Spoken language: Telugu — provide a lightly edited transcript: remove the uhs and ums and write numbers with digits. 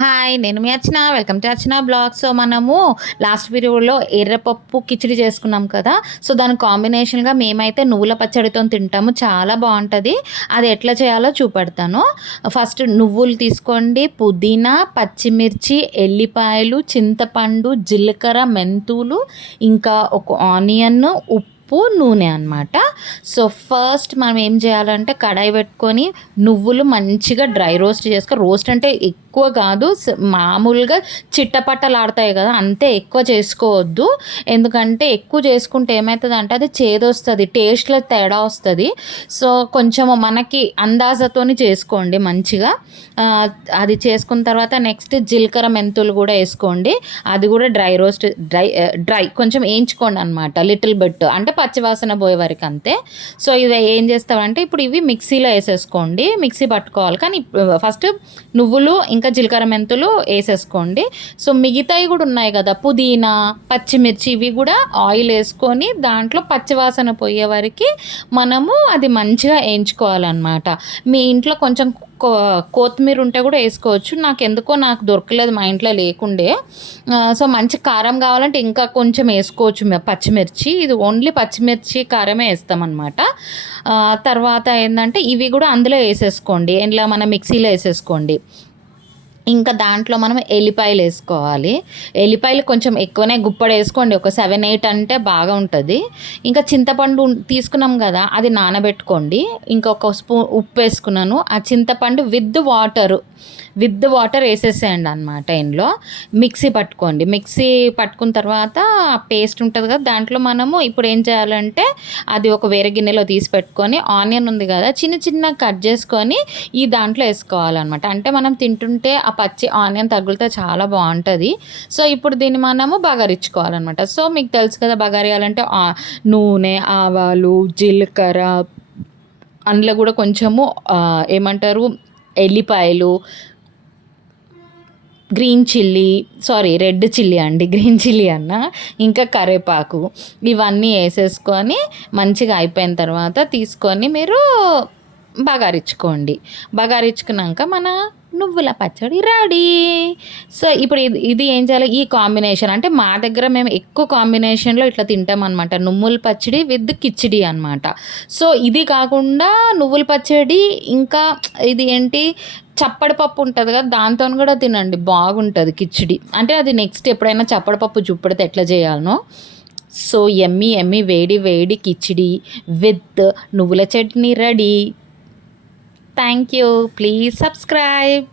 హాయ్! నేను మీ Archana. Welcome to Archana blogs. So, మనము లాస్ట్ వీడియోలో ఎర్రపప్పు కిచిడి చేసుకున్నాం కదా! సో, దానికి కాంబినేషన్‌గా మేమైతే నువ్వుల పచ్చడితోని తింటాము. చాలా బావుంటది. అది ఎట్లా చేయాలో చూపెడతాను. ఫస్ట్ నువ్వులు తీసుకోండి, పుదీనా, పచ్చిమిర్చి, ఎల్లిపాయలు, చింతపండు, జీలకర్ర, మెంతులు, ఇంకా ఒక ఆనియన్, నూనె అనమాట. సో, ఫస్ట్ మనం ఏం చేయాలంటే కడాయి పెట్టుకొని నువ్వులు మంచిగా డ్రై రోస్ట్ రోస్ట్ అంటే ఎక్కువ కాదు, మామూలుగా చిట్టపట్టలాడతాయి కదా, అంతే ఎక్కువ చేసుకోవద్దు. ఎందుకంటే ఎక్కువ చేసుకుంటే ఏమవుతుందంటే అది చేదొస్తుంది, టేస్ట్లో తేడా వస్తుంది. సో, కొంచెము మనకి అందాజతోని చేసుకోండి మంచిగా. అది చేసుకున్న తర్వాత నెక్స్ట్ జీలకర్ర మెంతులు కూడా వేసుకోండి. అది కూడా డ్రై కొంచెం వేయించుకోండి అనమాట, లిటిల్ బిట్, అంటే పచ్చివాసన పోయే వరకు అంతే. సో, ఇవి ఏం చేస్తామంటే ఇప్పుడు ఇవి మిక్సీలో వేసేసుకోండి, మిక్సీ పట్టుకోవాలి. కానీ ఫస్ట్ నువ్వులు ఇంకా జీలకర్ర మెంతులు వేసేసుకోండి. సో, మిగతాయి కూడా ఉన్నాయి కదా, పుదీనా, పచ్చిమిర్చి, ఇవి కూడా ఆయిల్ వేసుకొని దాంట్లో పచ్చివాసన పోయే వరకు మనము అది మంచిగా వేయించుకోవాలన్నమాట. మీ ఇంట్లో కొంచెం కొత్తిమీర ఉంటే కూడా వేసుకోవచ్చు. నాకు దొరకలేదు, మా ఇంట్లో లేకుండే. సో, మంచి కారం కావాలంటే ఇంకా కొంచెం వేసుకోవచ్చు పచ్చిమిర్చి. ఇది ఓన్లీ పచ్చిమిర్చి కారమే వేస్తామన్నమాట. తర్వాత ఏంటంటే ఇవి కూడా అందులో వేసేసుకోండి, ఇలా మనం మిక్సీలో వేసేసుకోండి. ఇంకా దాంట్లో మనం ఎల్లిపాయలు వేసుకోవాలి. ఎల్లిపాయలు కొంచెం ఎక్కువనే గుప్పడి వేసుకోండి, ఒక 7, 8 అంటే బాగా ఉంటుంది. ఇంకా చింతపండు తీసుకున్నాం కదా, అది నానబెట్టుకోండి. ఇంకా ఒక స్పూన్ ఉప్పు వేసుకున్నాను. ఆ చింతపండు విత్ వాటర్ వేసేసేయండి అనమాట. ఇందులో మిక్సీ పట్టుకోండి. మిక్సీ పట్టుకున్న తర్వాత పేస్ట్ ఉంటుంది కదా, దాంట్లో మనము ఇప్పుడు ఏం చేయాలంటే అది ఒక వేరే గిన్నెలో తీసి పెట్టుకొని ఆనియన్ ఉంది కదా, చిన్న చిన్న కట్ చేసుకొని ఈ దాంట్లో వేసుకోవాలన్నమాట. అంటే మనం తింటుంటే ఆ పచ్చి ఆనియన్ తగిలితే చాలా బాగుంటుంది. సో, ఇప్పుడు దీన్ని మనము బగారించుకోవాలన్నమాట. సో, మీకు తెలుసు కదా, బగారియాలంటే నూనె, ఆవాలు, జీలకర్ర, అందులో కూడా కొంచెము ఏమంటారు, ఎల్లిపాయలు, రెడ్ చిల్లీ అండి, గ్రీన్ చిల్లీ ఇంకా కరివేపాకు, ఇవన్నీ వేసేసుకొని మంచిగా అయిపోయిన తర్వాత తీసుకొని మీరు బగారించుకున్నాక మన నువ్వుల పచ్చడి రెడీ. సో, ఇప్పుడు ఇది ఏం చేయాలి, ఈ కాంబినేషన్ అంటే మా దగ్గర మేము ఎక్కువ కాంబినేషన్లో ఇట్లా తింటామన్నమాట, నువ్వుల పచ్చడి విత్ కిచిడి అనమాట. సో, ఇది కాకుండా నువ్వుల పచ్చడి ఇంకా ఇది ఏంటి, చప్పడి పప్పు ఉంటుంది కదా, దాంతో కూడా తినండి, బాగుంటుంది కిచిడి. అంటే అది నెక్స్ట్ ఎప్పుడైనా చప్పడి పప్పు చూపెడితే ఎట్లా చేయాలనో. సో, ఎమ్మి ఎమ్మి వేడి వేడి కిచిడి విత్ నువ్వుల chutney ready. Thank you. Please subscribe.